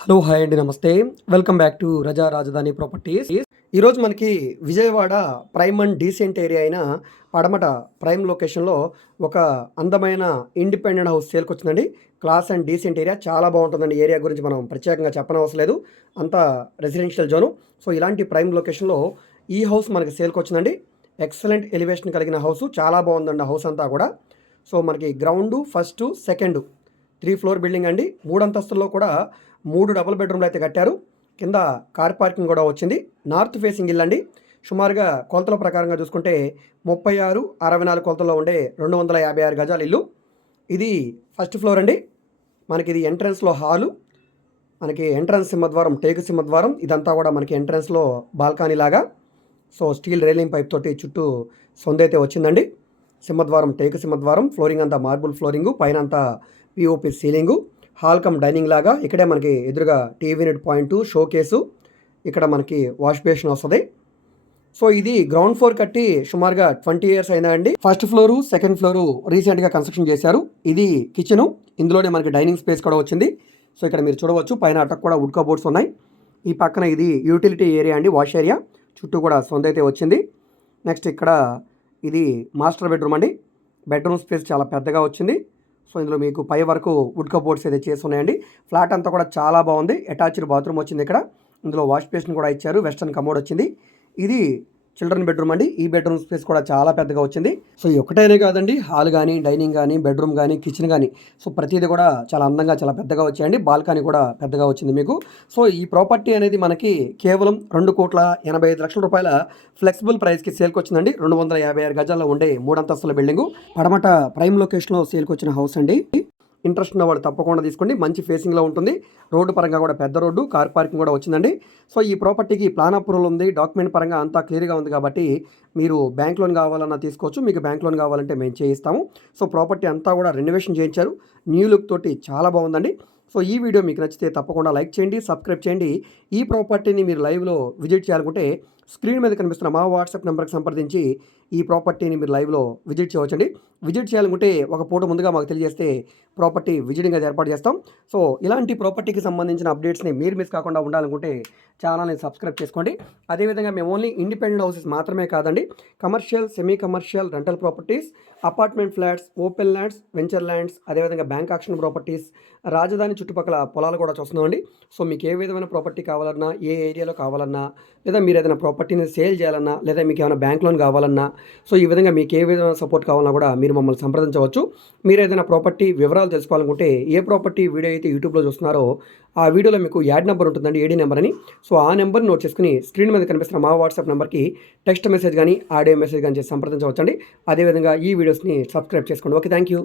Hello hi అండి నమస్తే. Welcome back to రజా రాజధాని ప్రాపర్టీస్. ఈరోజు మనకి Vijayawada prime and decent area అయిన పడమట ప్రైమ్ లొకేషన్లో ఒక అందమైన ఇండిపెండెంట్ హౌస్ సేల్కి వచ్చిందండి. క్లాస్ అండ్ డీసెంట్ ఏరియా చాలా బాగుంటుందండి. ఏరియా గురించి మనం ప్రత్యేకంగా చెప్పనవసరం లేదు, అంతా రెసిడెన్షియల్ జోను. సో ఇలాంటి ప్రైమ్ లొకేషన్లో ఈ హౌస్ మనకి సేల్కి వచ్చిందండి. ఎక్సలెంట్ ఎలివేషన్ కలిగిన హౌస్, చాలా బాగుందండి హౌస్ అంతా కూడా. సో మనకి ground, first, second 3 floor building అండి. 3 అంతస్తుల్లో కూడా 3 డబుల్ బెడ్రూమ్లు అయితే కట్టారు. కింద కార్ పార్కింగ్ కూడా వచ్చింది. నార్త్ ఫేసింగ్ ఇల్లు అండి. సుమారుగా కొలతల ప్రకారంగా చూసుకుంటే 36, 64 కొలతల్లో ఉండే 256 గజాల ఇల్లు. ఇది ఫస్ట్ ఫ్లోర్ అండి. మనకి ఇది ఎంట్రన్స్లో హాలు, మనకి ఎంట్రన్స్ సింహద్వారం, టేకు సింహద్వారం. ఇదంతా కూడా మనకి ఎంట్రన్స్లో బాల్కనీ లాగా. సో స్టీల్ రైలింగ్ పైప్ తోటి చుట్టూ సొందైతే వచ్చిందండి. సింహద్వారం టేకు సింహద్వారం, ఫ్లోరింగ్ అంతా మార్బుల్ ఫ్లోరింగు, పైన అంతా POP ceiling, hall cum dining లాగా. ఇక్కడే మనకి ఎదురుగా TV unit point, showcase, ఇక్కడ మనకి వాష్ బేసిన్ వస్తుంది. సో ఇది గ్రౌండ్ ఫ్లోర్ కట్టి సుమారుగా 20 ఇయర్స్ అయినా అండి. ఫస్ట్ ఫ్లోరు, సెకండ్ ఫ్లోరు రీసెంట్గా కన్స్ట్రక్షన్ చేశారు. ఇది కిచెను, ఇందులోనే మనకి డైనింగ్ స్పేస్ కూడా వచ్చింది. సో ఇక్కడ మీరు చూడవచ్చు, పైన అటక్ కూడా వుడ్ కబోర్డ్స్ ఉన్నాయి. ఈ పక్కన ఇది యూటిలిటీ ఏరియా అండి, వాష్ ఏరియా. చుట్టూ కూడా సొందైతే వచ్చింది. నెక్స్ట్ ఇక్కడ ఇది మాస్టర్ బెడ్రూమ్ అండి. బెడ్రూమ్ స్పేస్ చాలా పెద్దగా వచ్చింది. సో ఇందులో మీకు పై వరకు వుడ్ కబోర్డ్స్ అయితే చేసి ఉన్నాయండి. ఫ్లాట్ అంతా కూడా చాలా బాగుంది. అటాచ్డ్ బాత్రూమ్ వచ్చింది ఇక్కడ. ఇందులో వాష్ బేసిన్ కూడా ఇచ్చారు. వెస్టర్న్ కమోడ్ వచ్చింది. ఇది చిల్డ్రన్ బెడ్రూమ్ అండి. ఈ బెడ్రూమ్ స్పేస్ కూడా చాలా పెద్దగా వచ్చింది. సో ఒకటైనే కాదండి, హాల్ కానీ, డైనింగ్ కానీ, బెడ్రూమ్ కానీ, కిచెన్ కానీ, సో ప్రతిదీ కూడా చాలా అందంగా, చాలా పెద్దగా వచ్చాయండి. బాల్కనీ కూడా పెద్దగా వచ్చింది మీకు. సో ఈ ప్రాపర్టీ అనేది మనకి కేవలం 2,85,00,000 రూపాయల ఫ్లెక్సిబుల్ ప్రైస్కి సేల్కి వచ్చిందండి. 256 గజాల్లో ఉండే 3 అంతస్తుల బిల్డింగు, పడమట ప్రైమ్ లొకేషన్లో సేల్కి వచ్చిన హౌస్ అండి. ఇంట్రెస్ట్ ఉన్న వాళ్ళు తప్పకుండా తీసుకోండి. మంచి ఫేసింగ్లో ఉంటుంది. రోడ్డు పరంగా కూడా పెద్ద రోడ్డు, కార్ పార్కింగ్ కూడా వచ్చిందండి. సో ఈ ప్రాపర్టీకి ప్లాన్ అప్రూవల్ ఉంది, డాక్యుమెంట్ పరంగా అంతా క్లియర్గా ఉంది కాబట్టి మీరు బ్యాంక్ లోన్ కావాలన్నా తీసుకోవచ్చు. మీకు బ్యాంక్ లోన్ కావాలంటే మేము చేయిస్తాము. సో ప్రాపర్టీ అంతా కూడా రెనోవేషన్ చేయించారు. న్యూ లుక్ తోటి చాలా బాగుందండి. సో ఈ వీడియో మీకు నచ్చితే తప్పకుండా లైక్ చేయండి, సబ్స్క్రైబ్ చేయండి. ఈ ప్రాపర్టీని మీరు లైవ్లో విజిట్ చేయాలనుకుంటే స్క్రీన్ మీద కనిపిస్తున్న మా వాట్సాప్ నెంబర్కి సంప్రదించి ఈ ప్రాపర్టీని మీరు లైవ్లో విజిట్ చేయవచ్చండి. విజిట్ చేయాలనుకుంటే ఒక పూట ముందుగా మాకు తెలియజేస్తే ప్రాపర్టీ విజిటింగ్ అది ఏర్పాటు చేస్తాం. సో ఇలాంటి ప్రాపర్టీకి సంబంధించిన అప్డేట్స్ని మీరు మిస్ కాకుండా ఉండాలనుకుంటే ఛానల్ని సబ్స్క్రైబ్ చేసుకోండి. అదేవిధంగా మేము ఓన్లీ ఇండిపెండెంట్ హౌసెస్ మాత్రమే కాదండి, commercial, semi commercial, rental properties, apartment flats, open lands, venture lands, అదేవిధంగా బ్యాంక్ ఆక్షన్ ప్రాపర్టీస్, రాజధాని చుట్టుపక్కల పొలాలు కూడా చూస్తున్నామండి. సో మీకు ఏ విధమైన ప్రాపర్టీ కావాలన్నా, ఏ ఏరియాలో కావాలన్నా, లేదా మీరు ఏదైనా ప్రాపర్టీని సేల్ చేయాలన్నా, లేదా మీకు ఏమైనా బ్యాంక్ లోన్ కావాలన్నా, సో ఈ విధంగా మీకు ఏ విధమైన సపోర్ట్ కావాలన్నా కూడా మీరు మమ్మల్ని సంప్రదించవచ్చు. మీరు ఏదైనా ప్రాపర్టీ వివరాలు తెలుసుకోవాలనుకుంటే, ఏ ప్రాపర్టీ వీడియో అయితే యూట్యూబ్లో చూస్తున్నారో ఆ వీడియోలో మీకు యాడ్ నెంబర్ ఉంటుందండి, ఏడీ నెంబర్ అని. సో ఆ నెంబర్ని నోట్ చేసుకుని స్క్రీన్ మీద కనిపిస్తున్న మా వాట్సాప్ నెంబర్కి టెక్స్ట్ మెసేజ్ కానీ, ఆడియో మెసేజ్ కానీ చేసి సంప్రదించవచ్చండి. అదేవిధంగా ఈ వీడియోస్ని సబ్స్క్రైబ్ చేసుకోండి. Okay, thank you.